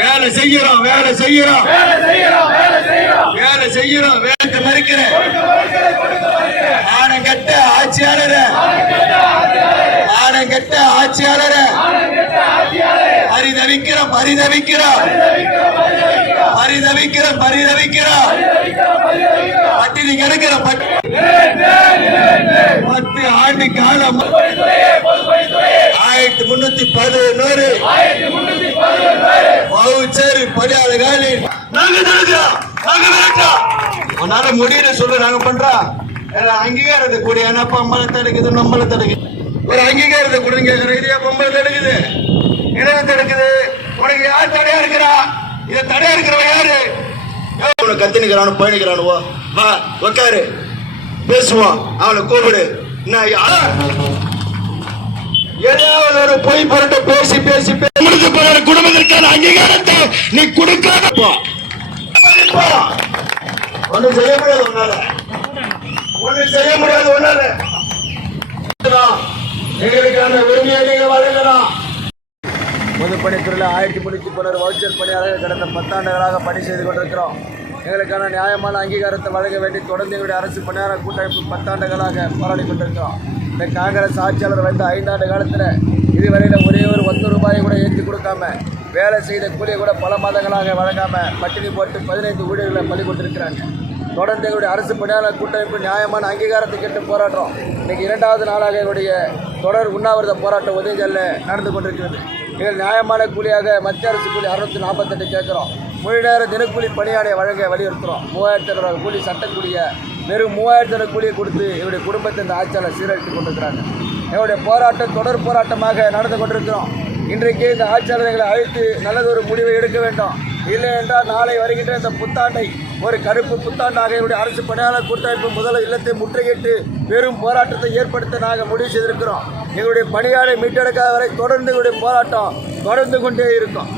வேலை செய்யறோம் வேலை செய்யறோம் வேலை செய்யறோம் வேலை மறுக்கிறேன். ஆனங்கட்ட ஆட்சியாளர ஆனங்கட்ட ஆட்சியாளர பரிதவிக்கிறோம் பரிதவிக்கிறோம் பரிதவிக்கிறோம் பரிதவிக்கிறோம் பட்டினி கிடக்கிற 10 ஆண்டு காலம் 1311 வவுச்சர் பணியாளர்களின் உன்னால முடியல சொல்லு. நாங்க பண்றோம் அங்கீகாரத்தை கூடிய பொம்பளை தடுக்குது நம்மளை தடுக்குது. ஒரு அங்கீகாரத்தை கொடுங்க. பொம்பளை தடுக்குது என்ன தடுக்குது? உனக்கு யார் தடையா இருக்கிறா? இதை தடையா இருக்கிறவன் யாரு? கத்தினிக்கிறானு பயணிக்கிறானுவோ வா உக்காரு பேசுவோம். அவனை கூப்பிடு. ஏதாவது ஒரு பொய் பொருட்ட பேசி பேசி குடும்பத்திற்கான அங்கீகாரத்தை நீ கொடுக்காத ஒண்ணு செய்ய முடியாது. ஒன்னால ஒண்ணு செய்ய முடியாது. ஒன்னால எங்களுக்கான உரிமையை நீங்க வழங்கலாம். பொதுப்பணித்துறையில் 1311 வவுச்சர் பணியாளர்கள் கடந்த 10 ஆண்டுகளாக பணி செய்து கொண்டிருக்கிறோம். எங்களுக்கான நியாயமான அங்கீகாரத்தை வழங்க வேண்டி தொடர்ந்து எங்களுடைய அரசு பணியாளர் கூட்டமைப்பு 10 ஆண்டுகளாக போராடி கொண்டிருக்கிறோம். இந்த காங்கிரஸ் ஆட்சியாளர் வந்து 5 ஆண்டு காலத்தில் இதுவரையில் ஒரே ஒரு 1 ரூபாயை கூட ஏற்றி கொடுக்காம, வேலை செய்த கூலியை கூட பல மாதங்களாக வழங்காம பட்டினி போட்டு 15 ஊழியர்களை பலி கொண்டிருக்கிறாங்க. தொடர்ந்து எங்களுடைய அரசு பணியாளர் கூட்டமைப்பு நியாயமான அங்கீகாரத்தை கேட்டு போராடுறோம். இன்றைக்கு 2வது நாளாக எங்களுடைய தொடர் உண்ணாவிரத போராட்டம் உதயஞ்சல்ல நடந்து கொண்டிருக்கிறது. எங்கள் நியாயமான கூலியாக மத்திய அரசு கூலி 648 கேட்குறோம். முழு நேர தினக்கூலி பணியாளை வழங்க வலியுறுத்துகிறோம். 3200 கூலி சட்டக்கூலியை வெறும் 3000 கூலியை கொடுத்து எங்களுடைய குடும்பத்தை இந்த ஆட்சியாளர் சீரழித்து கொண்டிருக்கிறாங்க. எங்களுடைய போராட்டம் தொடர் போராட்டமாக நடந்து கொண்டிருக்கிறோம். இன்றைக்கு இந்த ஆட்சியாளர்களை அழைத்து நல்லதொரு முடிவை எடுக்க வேண்டும். இல்லை என்றால் நாளை வருகின்ற இந்த புத்தாண்டை ஒரு கருப்பு புத்தாண்டாக எங்களுடைய அரசு பணியாளர் கூட்டமைப்பு முதல் இல்லத்தை முற்றுகையிட்டு பெரும் போராட்டத்தை ஏற்படுத்த நாங்கள் முடிவு செய்திருக்கிறோம். எங்களுடைய பணியாளரை மீட்டெடுக்காத வரை தொடர்ந்து எங்களுடைய போராட்டம் தொடர்ந்து கொண்டே இருக்கும்.